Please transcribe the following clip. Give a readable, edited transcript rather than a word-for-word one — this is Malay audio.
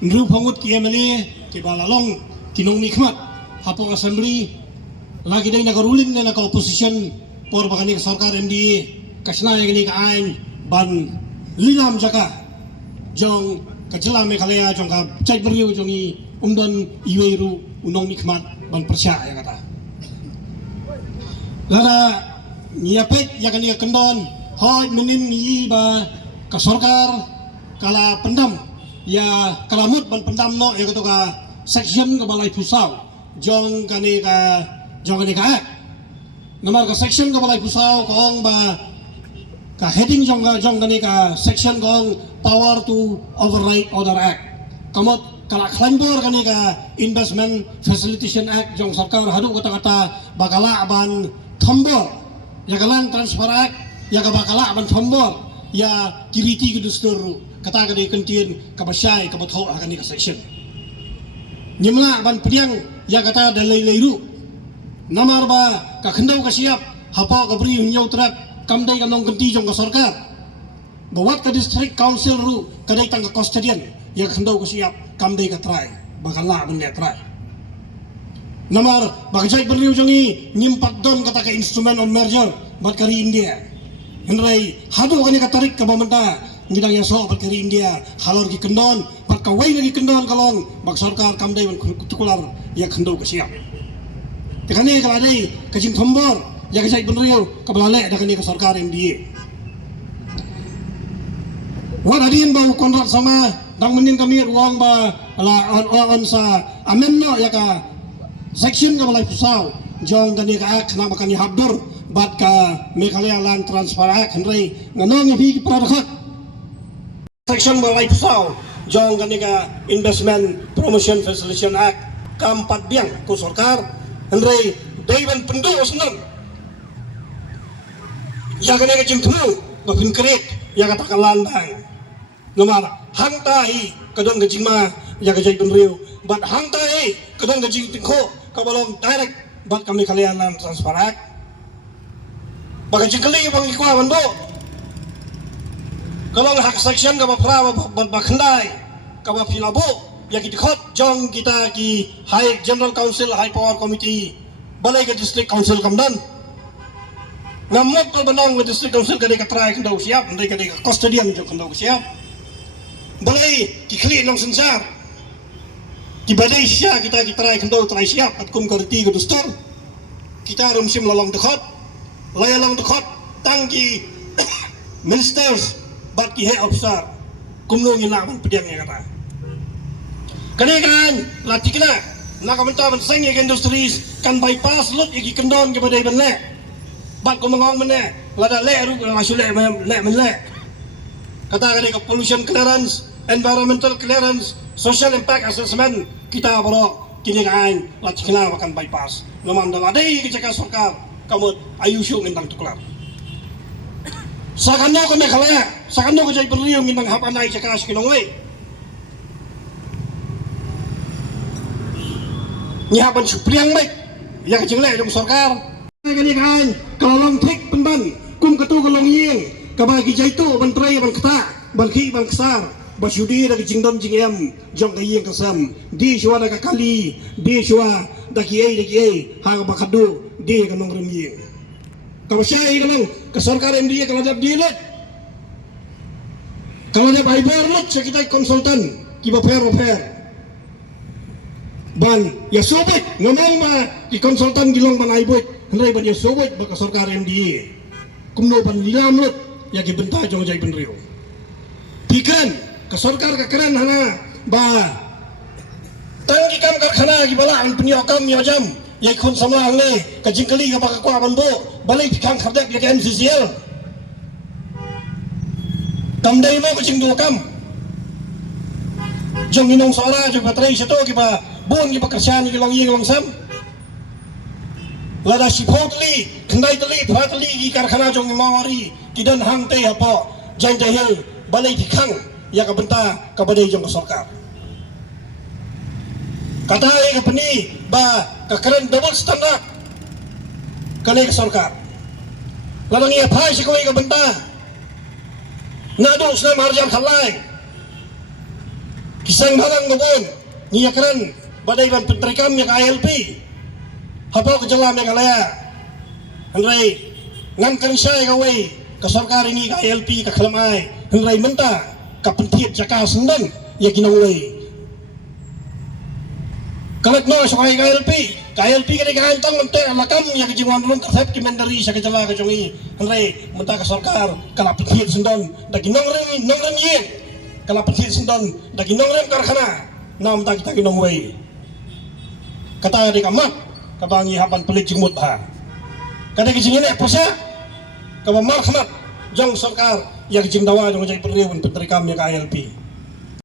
nru pangut ki MLA ki balalong kinong nikmat hapo assembly lagi dai naga ruling na naga opposition por bakani ka sarkar MDA kasna yang ka ain ban lilam jaka jong kajela Meghalaya jong ka chai beriu jong i umdan iweru unong nikmat ban percaya kata lada niapet ya kani kendon hoi menin ni ba ka sarkar kala pendam ya kalamut ban pendam no ya kata ka section ka balai pusau jong kani ka nomor ka section ka balai pusau kong ba ka heading jong kani ka section kong power to override order act kamot kala klambor kani ka investment facilitation act jong sarkar hadu kata bakala ban thombor ya kalan transfer act ya ka bakala ban thombor ya kiriti ke dustur kata kani kentien ka basyai ka batho kani ka section nyimla ban pediang ya kata dalai leiru namar ba ka khendau ka siap hapa ka bri nyau trak kamdai kanong genti jong ka sarkar bawat ka district council ru kadai tang ka custodian ya khendau ka siap kamdai ka try bakala ban ne try namar bagajai beriu jongi nyimpat don kata ka instrument on merger bat kari India henrai hadu kani ka tarik ka pamenta ngidang yang so bat kari India halor ki kendon bat ka wai lagi kendon kalong bak sarkar kamdai ban kutukular ya khendau ka siap tekani kala dai kajing thombor ya kajai beriu ka balale da kani ka sarkar MDA wadadin bau kontrak sama dang menin kami ruang ba ala on sa amenno ya ka section ka balai pusau jong kani ka ak na bakani habdur bat ka Meghalaya Land Transfer Act henrai nganong hi pradakhat section balai pusau jong kani ka investment promotion facilitation act kampat biang ku sarkar henrai daiban pendu senang ya kani ka jingthu bapin kret ya kata landang nomor hangtai kadon gajingma ya gajai benriu bat hangtai kadon gajing tingko kabalong direct bat kami kalian Land Transfer Act bagajing kali bang ikwa bando kalau hak section ka bapra bat bakhandai ka bapilabo ya kitikot jong kita ki High General Council High Power Committee balai ka district council kamdan ngamot ko banong ka district council kadai ka try kandau siap ndai kadai ka custodian jong kandau siap balai kikli nong sensar kibadai siya kita try kandau try siap at kum karti ka dustur kita rumsim lalong dekat layalang dekat tangki ministers bat ki head officer kumno nginaman pediangnya kata kani kan lati kena nakamenta ban seng industries kan bypass lut iki kendon ke badai benle bat ko mangong mene lada le ru ngasule le menle kata kani ke pollution clearance environmental clearance social impact assessment kita bro kini kan lati kena makan bypass nomandal adai ke cakap sarkar kamut ayusyo ngintang tuklar sakano ko Meghalaya sakano ko jay beriu ngintang hapanay cakap kinongwe nyihapan supriang baik yang jengle jong sarkar kani kan kalong tik penban kum ketu kalong ying kabagi jaitu ban tray ban kata ban ki ban kesar basyudi da jingdom jingem jong kayeng kasam di suara ka kali di suara da kiai ha bakadu di kanong remying kawasyai kanong ka sarkar MDA kalau dap dilet kalau dap ibar lut sa kita konsultan kiba fair ban ya sobek ngomong ma di konsultan gilong ban aibot henry ban ya sobek baka sarkar MDA kumno ban lilam lut ya ki benta jong jay benriu pikan ka sarkar ka keren hana ba tangki kam karkhana ki bala an penyokam yajam ya kun sama le ka jingkali ka baka kwa ban bo balai pikang khabdak ya MCCL tamdai mo ka jingdo kam jong inong sora jong patray sito ki ba bon ki pakerjaan ki long ying long sam lada sipotli kendai teli pratli ki karkhana jong mawari kidan hang tei apa jang jahil balai dikang ya ka benta ka badai jong sarkar kata ai ka peni ba ka keren double standard kali ka sarkar lalang ia phai si ko ka benta nado usna marjan khalai Kisang halang gabon, niya keren, badai ban pentrikam ya ILP. Hapo kejalam ya kalaya. Hangray, ngangkang siya gaway, kasarkar ini ka ILP kaklamay. Hangray menta, kapentiet jaka sendang, ya ginaway. Kalat no sa KLP kini kahantang mante alakam ya kejingan rong kasep kimendari sa kejala kejongi hangray menta kasarkar kalapentiet sendang, dagi nongrem yen. Kalapentiet sendang, dagi nongrem karkhana, nam ta kita ginaway. Kata di kamat, kabangi hapan pelik jingmut ha. Kada kijingin prasa, kabamar khamat, jang sarkar ya kijing dawa jang jadi perriwan pentrikam ya KLP.